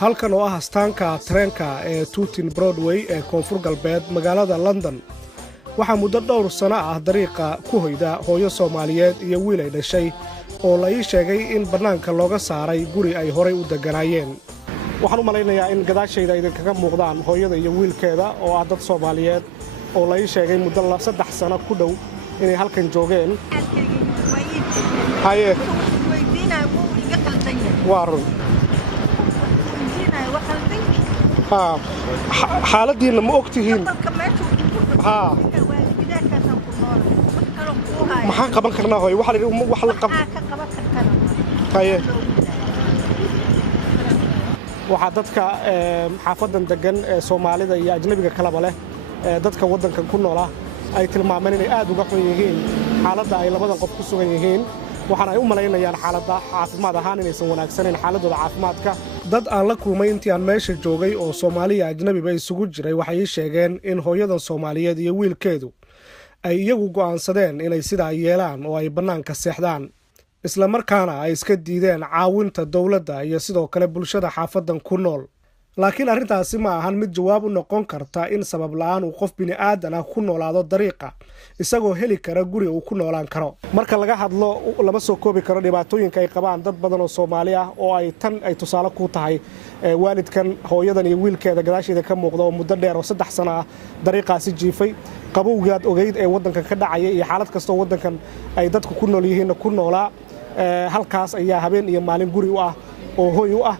halkan oo ah astaanka tareenka ee Tooting Broadway ee koonfur galbeed magaalada London waxa muddo dhowr sano ah dariiqa ku hoyda hooyo Soomaaliyeed iyo wiil ay dhashay oo la ii sheegay in banaanka looga saaray guri ay horay u deganaayeen waxaan u malaynayaa in gadaashayda ay kaga muuqdaan hooyada iyo wiilkeeda oo ah dad Soomaaliyeed oo la ii sheegay muddo 3 sano ku dhow inay halkan joogeen haye waarun xaaladiina ma ogtihiin maxaan qaban karnaa hooy waxa la qaban haye waxa dadka xaafadan degan ee Soomaalida iyo ajnabiga kalaba leh dadka wadankan ku nool ay tilmaameen inay aad uga xun yihiin xaaladda ay labadan qof ku sugan yihiin waxaan ay u malaynayaan xaaladda caafimaad ahaan inaysan wanaagsaneyn xaaladooda caafimaadka dad aan la kulmay intii aan meesha joogay oo Soomaaliya ajnabiba isugu jiray waxay sheegeen in hooyadan Soomaaliyeed iyo wiilkeedu ay iyagu go'aansadeen inay sidaa yeelaan oo ay banaanka seexdaan isla markaana ay iska diideen caawinta dawladda iyo sidoo kale bulshada xaafadan ku nool laakiin arrintaasi ma ahan mid jawaab u noqon karta in sabab la'aan uu qof bini aadan ah ku noolaado dariiqa isagoo heli kara guri uu ku noolaan karo marka laga hadlo lama soo koobi karo dhibaatooyinka ay qabaan dad badan oo Soomaali ah oo ay tusaale ku tahay waalidkan hooyadan iyo wiilkeeda gadaasheeda ka muuqda oo muddo dheer oo 3 sano ah dariiqaasi jiifay qabowgaad ogeyd ee wadankan ka dhacay iyo xaalad kasta oo wadankan ay dadku ku nool yihiin ku noolaa halkaas ayaa habeen iyo maalin guri u ah oo hooy u ah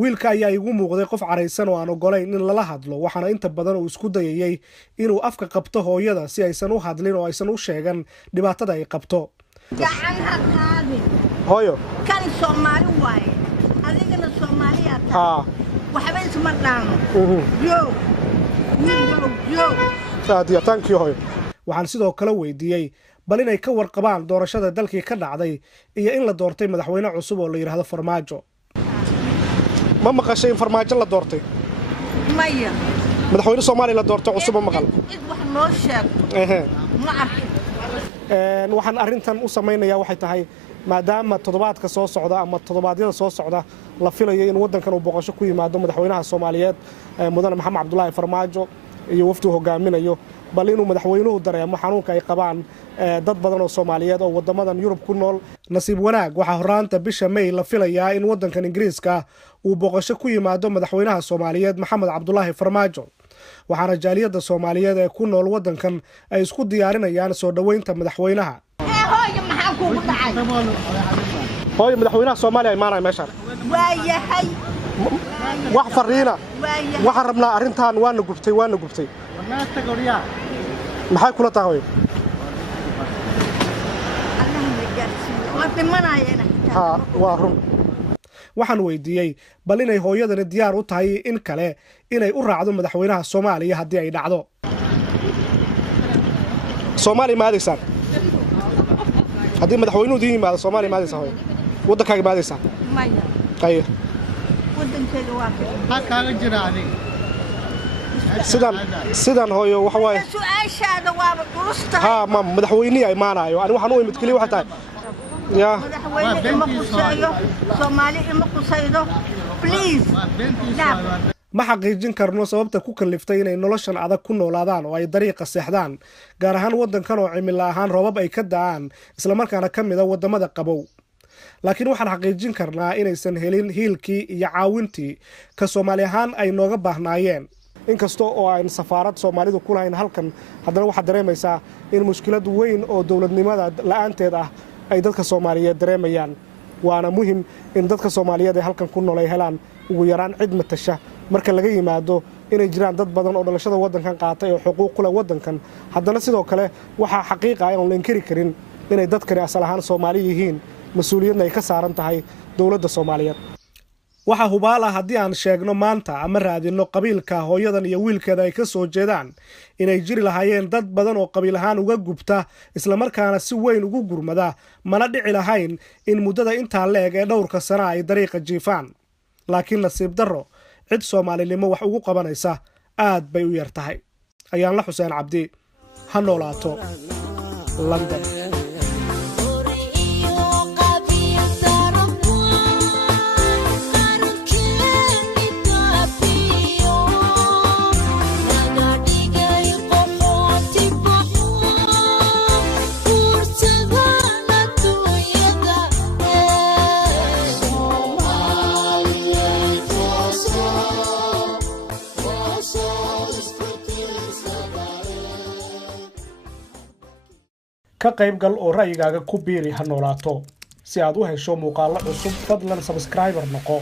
wiilka ayaa igu muuqday qof caraysan oo aan ogolayn in lala hadlo waxaana inta badan uu isku dayayay inuu afka qabto hooyada si aysan u hadlin oo aysan u sheegan dhibaatada ay qabto gacan hadlaadi hooyo kan Soomaali waay adigana Soomaaliya waxba isma dhaano yo saadiya thank you hooyo waxaan sidoo kale weydiiyay bal inay ka warqabaan doorashada dalkii ka dhacday iyo in la doortay madaxweyne cusub oo la yiraahdo Farmaajo ma maqashay in Farmaajo la doortay maya madaxweyne Soomaaliya la doortay cusub ma maqal wax noo sheeg ma arkin waxaan arrintan u sameeynaya waxay tahay maadaama toddobaadka soo socda ama toddobaadyada soo socda la filayo in wadankan uu boqosho ku yimaado madaxweynaha Soomaaliyeed mudane Maxamed Cabdullaahi Farmaajo iyo wafdu hogaaminayo bal inuu madaxweynuhu dareemo xanuunka ay qabaan dad badan oo Soomaaliyeed oo wadamadan Yurub ku nool nasiib wanaag waxa horaanta bisha May la filayaa in wadankan Ingiriiska uu boqosho ku yimaado madaxweynaha Soomaaliyeed Maxamed Cabdullaahi Farmaajo waxaana jaaliyada Soomaaliyeed ee ku nool wadankan ay isku diyaarinayaan soo dhaweynta madaxweynaha hooyo maxaa kugu dhacay hooyo madaxweynaha Soomaaliya ay maanay meeshan waayahay wax fariina waxa rabnaa arrintan waana gubtay maxay kula tahay waa run waxaan weydiiyey bal inay hooyadani diyaar u tahay in kale inay u raacdo madaxweynaha Soomaaliya haddii ay dhacdo Soomaaliya ma adeegsan haddii madaxweynuhu yimaado Soomaaliya ma adeegsan wadankaaga ma adeegsan maya qayr wadankeeda waa kaaga jira adiga sidan hooyo waxa waaye su'aashaada waa qulusta ma madaxweynihi ay maanayo ani waxaan u imid kaliya waxa tahay ya madaxweyne ma qusayo Soomaali ma qusaydo please ma xaqiijin karno sababta ku kaliftay inay noloshan adag ku noolaadaan oo ay dariiqa seexdaan gaar ahaan wadankan oo cimilo ahaan roobab ay ka da'aan isla markaana ka mid ah wadamada qabow laakiin waxaan xaqiijin karnaa inaysan helin hiilkii iyo caawintii ka Soomaali ahaan ay nooga baahnaayeen inkasta oo aan safaarad Soomaalidu ku lahayn halkan haddana waxa dareemaysaa in mushkilad weyn oo dawladnimada la'aanteed ah ay dadka Soomaaliyeed dareemayaan waana muhiim in dadka Soomaaliyeed ee halkan ku nool ay helaan ugu yaraan cid matasha marka laga yimaado inay jiraan dad badan oo dhalashada wadankan qaatay oo xuquuq ku leh wadankan haddana sidoo kale waxa xaqiiq ah in aan la inkiri karin inay dadkani asal ahaan Soomaali yihiin mas'uuliyadna ay ka saaran tahay dawladda Soomaaliyeed waxa hubaal ah haddii aan sheegno maanta ama raadino qabiilka hooyadan iyo wiilkeeda ay ka soo jeedaan inay jiri lahaayeen dad badan oo qabiil ahaan uga gubta isla markaana si weyn ugu gurmada mana dhici lahayn in muddada intaa leeg ee dhowrka sano ay dariiqa jiifaan laakiin nasiib darro cid Soomaalinimo wax ugu qabanaysa aad bay u yar tahay ayaan la Xuseen Cabdi ha noolaato London ka qaybgal oo ra'yigaaga ku biiri ha noolaato si aad u hesho muuqaallo cusub fadlan subscriber noqo